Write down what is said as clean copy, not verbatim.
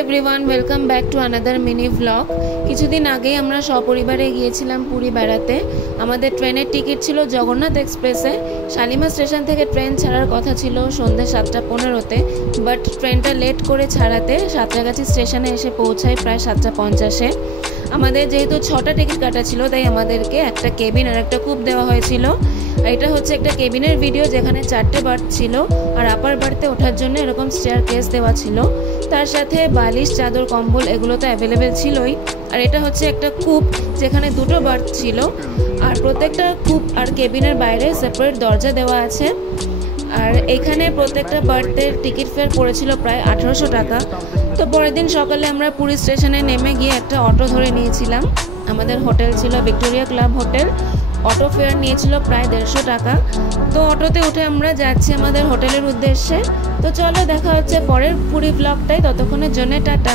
Everyone, welcome back to another mini blog. কিছুদিন আগেই আমরা সপরিবারে গিয়েছিলাম পুরী বেড়াতে। আমাদের ট্রেনের টিকিট ছিল জগন্নাথ এক্সপ্রেসে। শালিমার স্টেশন থেকে ট্রেন ছাড়ার কথা ছিল সন্ধ্যে 7:15-তে, বাট ট্রেনটা লেট করে ছাড়াতে সাঁতরাগাছি স্টেশনে এসে পৌঁছায় প্রায় 7:50-এ। আমাদের যেহেতু 6টা টিকিট কাটা ছিল, তাই আমাদেরকে একটা কেবিন আর একটা কূপ দেওয়া হয়েছিল। এটা হচ্ছে একটা কেবিনের ভিডিও, যেখানে 4টে বার্থ ছিল আর আপার বার্থে ওঠার জন্য এরকম স্টেয়ার কেস দেওয়া ছিল। তার সাথে বালিশ, চাদর, কম্বল এগুলো তো অ্যাভেলেবেল ছিলই। আর এটা হচ্ছে একটা কূপ, যেখানে 2টো বার্থ ছিল। আর প্রত্যেকটা কূপ আর কেবিনের বাইরে সেপারেট দরজা দেওয়া আছে। আর এখানে প্রত্যেকটা বার্থের টিকিট ফেয়ার পড়েছিল প্রায় 1800 টাকা। তো পরের দিন সকালে আমরা পুরী স্টেশনে নেমে গিয়ে একটা অটো ধরে নিয়েছিলাম। আমাদের হোটেল ছিল Victoria club hotel. Auto fair নিয়েছিল প্রায় 150 টাকা। তো অটোতে উঠে আমরা যাচ্ছি আমাদের হোটেলের উদ্দেশ্যে। তো চলো, দেখা হচ্ছে পরের পুরী ব্লগটাই। ততক্ষণের জন্য টাটা।